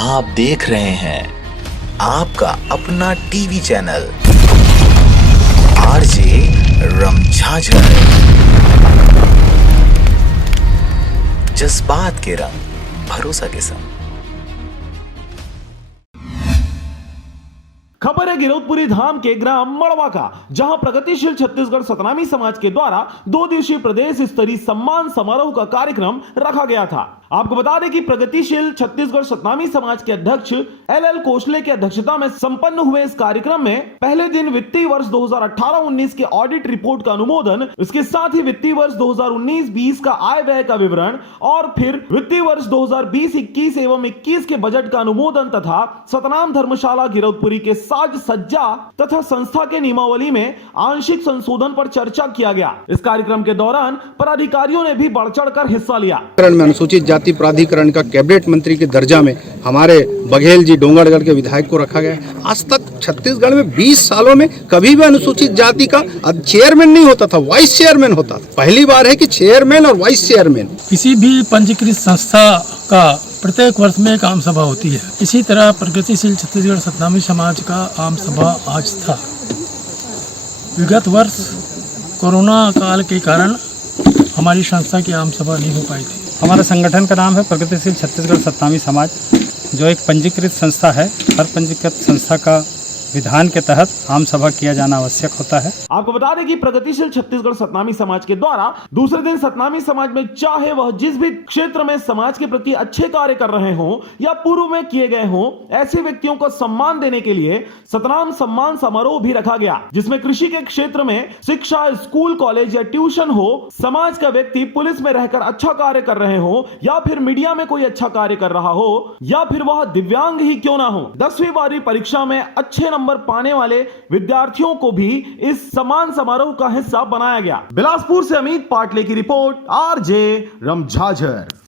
आप देख रहे हैं आपका अपना टीवी चैनल आरजे रमझाझर। जज्बात के रंग, भरोसा के संग। खबर है गिरौदपुरी धाम के ग्राम मड़वा का, जहां प्रगतिशील छत्तीसगढ़ सतनामी समाज के द्वारा 2 दिवसीय प्रदेश स्तरीय सम्मान समारोह का कार्यक्रम रखा गया था। आपको बता दें कि प्रगतिशील छत्तीसगढ़ सतनामी समाज के अध्यक्ष LL कोशले की अध्यक्षता में संपन्न हुए इस कार्यक्रम में पहले दिन वित्तीय वर्ष 2018-19 के ऑडिट रिपोर्ट का अनुमोदन, इसके साथ ही वित्तीय वर्ष 2019-20 का आय व्यय का विवरण और फिर वित्तीय वर्ष 2020-21 एवं 21 के बजट का अनुमोदन तथा सतनाम धर्मशाला गिरौदपुरी के साज सज्जा तथा संस्था के नियमावली में आंशिक संशोधन पर चर्चा किया गया। इस कार्यक्रम के दौरान पदाधिकारियों ने भी बढ़ चढ़कर हिस्सा लिया। में अनुसूचित जाति प्राधिकरण का कैबिनेट मंत्री के दर्जा में हमारे बघेल जी डोंगरगढ़ के विधायक को रखा गया। आज तक छत्तीसगढ़ में 20 सालों में कभी भी अनुसूचित जाति का चेयरमैन नहीं होता था, वाइस चेयरमैन होता था। पहली बार है कि चेयरमैन और वाइस चेयरमैन। किसी भी पंजीकृत संस्था का प्रत्येक वर्ष में एक आम सभा होती है। इसी तरह प्रगतिशील छत्तीसगढ़ सतनामी समाज का आम सभा आज था। विगत वर्ष कोरोना काल के कारण हमारी संस्था की आम सभा नहीं हो पाई थी। हमारे संगठन का नाम है प्रगतिशील छत्तीसगढ़ सतनामी समाज, जो एक पंजीकृत संस्था है। हर पंजीकृत संस्था का विधान के तहत आम सभा किया जाना आवश्यक होता है। आपको बता दें कि प्रगतिशील छत्तीसगढ़ सतनामी समाज के द्वारा दूसरे दिन सतनामी समाज में चाहे वह जिस भी क्षेत्र में समाज के प्रति अच्छे कार्य कर रहे हों या पूर्व में किए गए हों, ऐसे व्यक्तियों को सम्मान देने के लिए सतनाम सम्मान समारोह भी रखा गया, जिसमें कृषि के क्षेत्र में शिक्षा, स्कूल, कॉलेज या ट्यूशन हो, समाज का व्यक्ति पुलिस में रहकर अच्छा कार्य कर रहे हो या फिर मीडिया में कोई अच्छा कार्य कर रहा हो या फिर वह दिव्यांग ही क्यों ना हो, 10वीं बारहवीं परीक्षा में अच्छे नंबर पाने वाले विद्यार्थियों को भी इस सम्मान समारोह का हिस्सा बनाया गया। बिलासपुर से अमित पाटले की रिपोर्ट, आरजे रमझाझर।